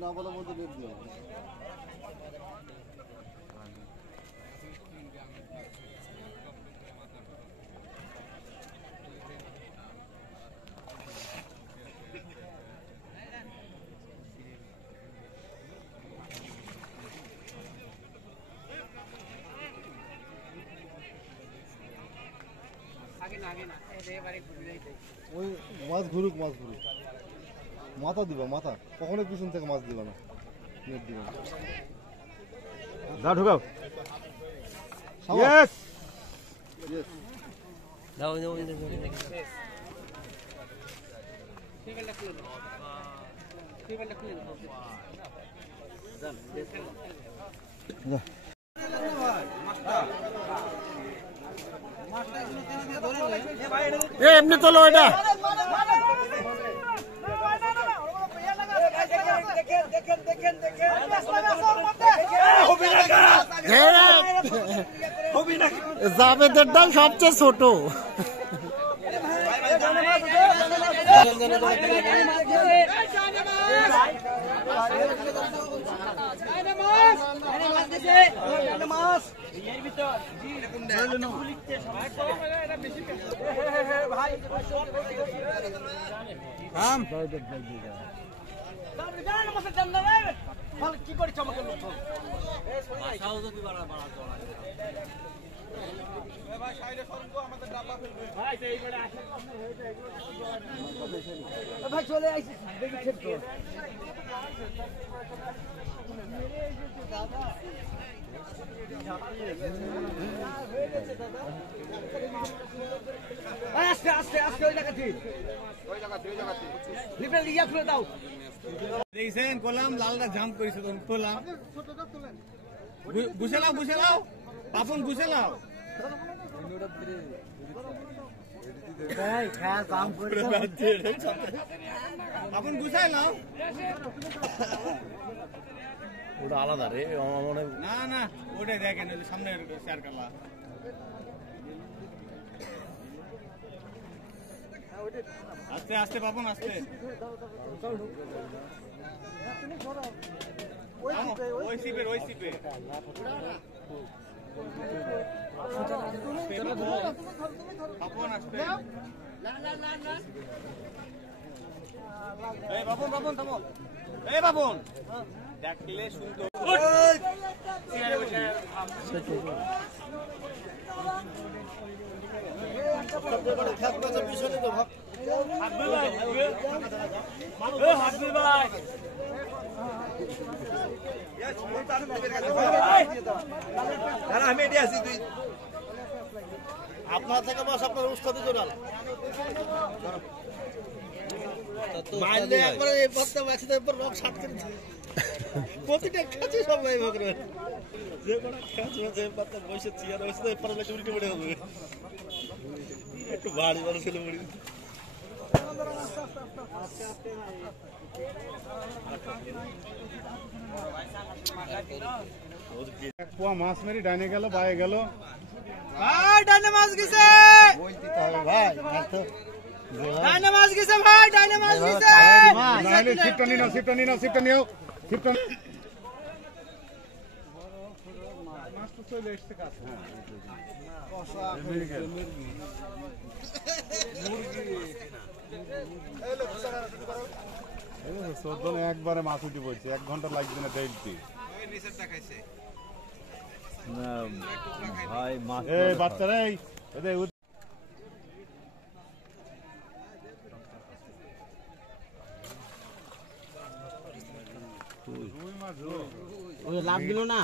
না বলার মধ্যে লেট দিও ওই মাছ ঘুরুক মাথা দিবা মাথা কখনো পিছন থেকে মাছ দিবা না নেট দিবা দাও ঢুকাও ইয়েস ইয়েস দাও দাও এমনি তোলো এটা জাবেদেরটাই সবচেয়ে ছোট কি করছ আমাকে ভাই চলে আইসি আস্তে আস্তে আস্তে ওই জায়গাতে লিফে লিয়া খুলে দাও দেখছেন কলাম লালটা জাম্প করেছে তখন তোলাম গুছে লাও পাপন গুছে লাও পাপন গুছাই লাও ওটা আলাদা রে না ওটাই দেখেন সামনে শেয়ার করলা আস্তে আস্তে পাপন আস্তে ওই সিপে পাপন আসবে এই বাপন থামো এই বাপন দেখলে শুনতো আমি এটি আছি তুই আপনার থেকে বাস আপনার উস্তাদি জোরাল মারলে একবার এই পাত্তা মাছি একবার রক শাট করে প্রতিটা কাছে সবাই ভগরে যে বড় কাজ আছে পাত্তা বসে চেয়ার হইছে তো পারলে উল্টে পড়ে হবে একটু বাড়ি বাড়ি ছেলে পড়ি এক পোয়া মাছ মেরি ডাইনে গেল বাইরে গেল ভাই ডাইনে মাছ গেছে ওই দিতে হবে ভাই ডাইনে মাছ গেছে ভাই ডাইনে মাছ গেছে নাইলে সিটটা নিও একবারে মাছ উঠে পড়ছে, 1 ঘন্টা লাগবে না ডেইলতে। ভাই মাছ এই বাচ্চারা এদের লাভ দিল না